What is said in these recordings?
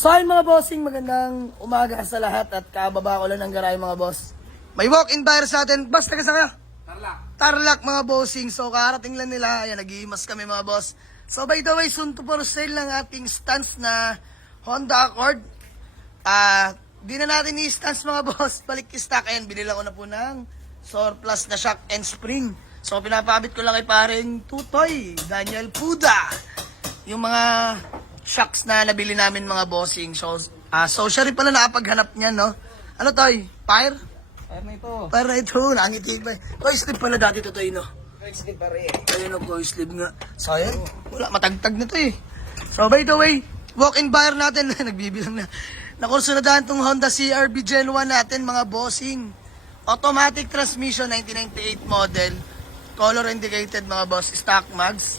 So ayun mga bossing, magandang umaga sa lahat at kababa ko lang ng garay mga boss. May walk-in buyer sa atin. Boss, taga saan kayo? Tarlac mga bossing. So karating lang nila. Ayan, nag-iimas kami mga boss. So by the way, soon to for sale ng ating stance na Honda Accord. Di na natin i-stance mga boss. Balik stock. Ayan, binila ko na po ng surplus na shock and spring. So pinapabit ko lang kay paring Tutoy, Daniel Puda. Yung mga shocks na nabili namin mga bossing. So siya rin pala nakapaghanap niya, no? Ano toy? Fire? Fire na ito. Fire na ito. Nangiti pa. Toy sleeve pala dati to toy, no? Toy sleeve pa rin. Ayun o, toy sleeve nga. Sayang. Wala, matagtag na to eh. So by the way, walk-in buyer natin. Nagbibilang na. Nakursunadahan tong Honda CR-V Gen 1 natin mga bossing. Automatic transmission, 1998 model. Color indicated mga boss. Stock mags.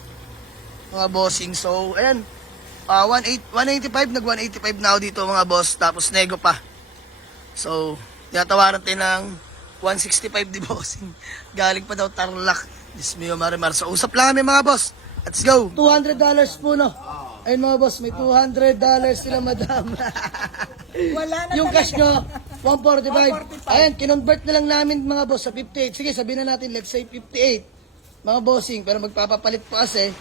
Mga bossing. So, ayan. 185, nag-185 na ako dito mga boss. Tapos nego pa. So, tinatawaran tayo ng 165 di bossing. Galing pa daw Tarlac. Diyos mio marimar. So, usap lang kami mga boss. Let's go. $200 po, no? Ayun mga boss, may $200 sila madam. Wala na Yung cash nyo, 145. 145. Ayan, kinonvert na lang namin mga boss sa 58. Sige, sabihin na natin, let's say 58. Mga bossing, pero magpapapalit po kasi.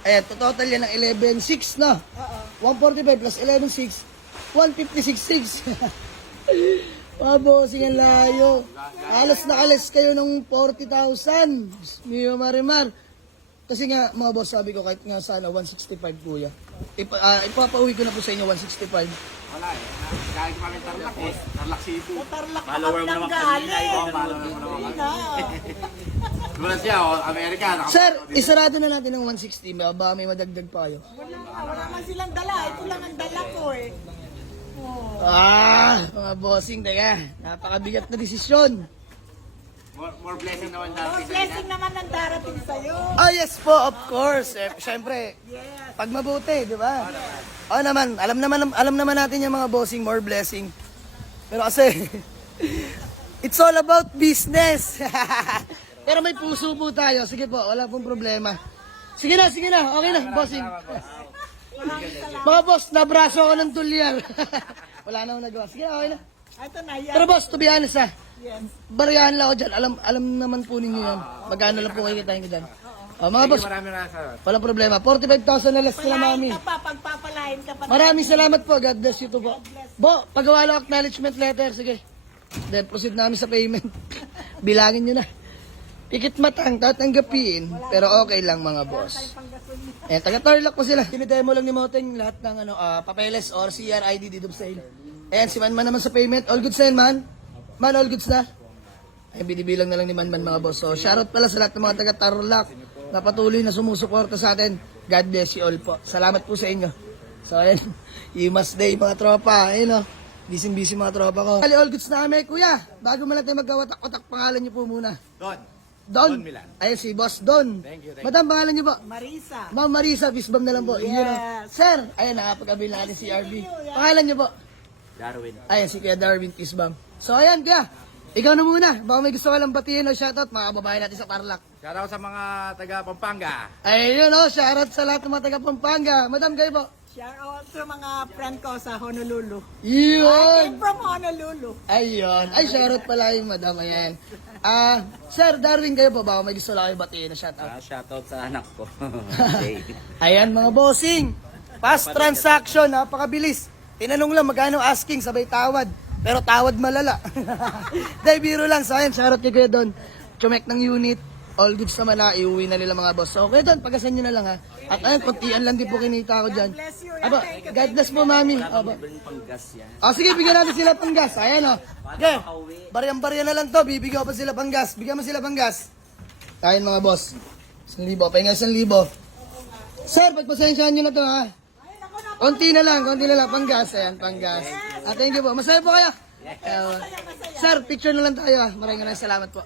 Ayan, total yan ng 11.6 na. 145 plus 11.6, 156.6. Mga bossing, ang layo. Alas na alas kayo ng 40,000. Mio marimar. Kasi nga, mga boss, sabi ko, kahit nga sana 165 kuya. Ipapauwi ko na po sa inyo 165. Wala eh. Galing pa kami Tarlac eh. Tarlac City. Tarlac ka Follower mo nang naman galing. kanina. Follower mo naman kanina. Wala siya, Amerika. Sir, isarado na natin ng 160. Ba may madagdag pa kayo? Wala man silang dala. Ito lang ang dala ko eh. Mga bossing, teka. Napakabigat na desisyon. More blessing naman Oh, darating sa blessing naman ang darating sa'yo. Yes po, of course. Siyempre, pag mabuti, di ba? Naman, alam naman natin yung mga bossing, more blessing. Pero kasi, it's all about business. Pero may puso po tayo. Sige po, wala pong problema. Sige na, okay na, bossing. Mga boss, nabraso ako ng tulyar. Wala na akong nagawa. Sige na, okay na. Ito na yan. Pero boss, to be honest Yes. bariyahan lang ako dyan. Alam naman po ninyo yan. Magkano lang po kayo kitain ko dyan. Mga boss, Maraming nasa. walang problema. 45,000 na less sila, mami. Palahin ka pa, pagpapalahin ka pa. Maraming salamat po. God bless you too po. Bo, pagawa lang acknowledgement letter. Sige. Then proceed namin sa payment. Bilangin nyo na. Pikit matang, tatanggapin. Pero okay lang mga boss. Taga-Tarlac po sila. Dinidemo lang ni Moteng lahat ng papeles or CRID dito sa sale. Ayan, si Manman naman sa payment. All good sa yun, man? Man, all goods na? Ay, binibilang na lang ni Manman mga boss. So, shoutout pala sa lahat ng mga taga-Tarlac na patuloy na sumusuporta sa atin. God bless you all po. Salamat po sa inyo. So, ayan. Imas day mga tropa. Ayan o. Busy mga tropa ko. All goods na kami, kuya. Bago man lang tayo magkawatak-watak, pangalan niyo po muna. Don Milan. Ayun si Boss Don. Thank you. Madam, pangalan niyo po? Marisa. Ma'am Marisa, fistbomb na lang po. Yun, Yes. Sir, ayun, nakapag-abil na natin si RV. Pangalan niyo po? Darwin. Ayun, si Kuya Darwin Fistbomb. So, ayan, Kuya. Ikaw na muna. Baka may gusto ka lang batiin o shoutout, mga kababayan natin sa Tarlac. Shoutout sa mga taga Pampanga. Ayun, shoutout sa lahat ng mga taga Pampanga. Madam, kayo po? Shout out sa mga friend ko sa Honolulu. I Yun! came from Honolulu. Ayun. Ay, shoutout pala yung madam. Ayan. Sir Darwin, kayo po. Baka may gusto lang kayo batiin o shoutout. Shoutout sa anak ko. Ayan, mga bossing. Fast transaction, napakabilis. Tinanong lang magkano asking, sabay tawad. Pero tawad malala. Dahil biro lang. So, ayan, shoutout kay Kuya Don. Chumek ng unit. All goods naman na, iuwi na nila mga boss. So, Kuya Don, pagasan nyo na lang ha. At ayun, kuntian lang din po kinita ko dyan. bless you. Aba, God bless po, mami. Aba. Panggas yan. Sige, bigyan natin sila panggas. Ayan o. Okay, baryan-baryan na lang to. Bibigyan ko pa sila panggas. Bigyan mo sila panggas. Ayan mga boss. 1,000. Pahinga 1,000. Sir, pagpasensyahan nyo na to ha. Konti na lang, panggas. Ayan, panggas. Thank you po. Masaya po kayo? Sir, picture na lang tayo ha. Maraming salamat po.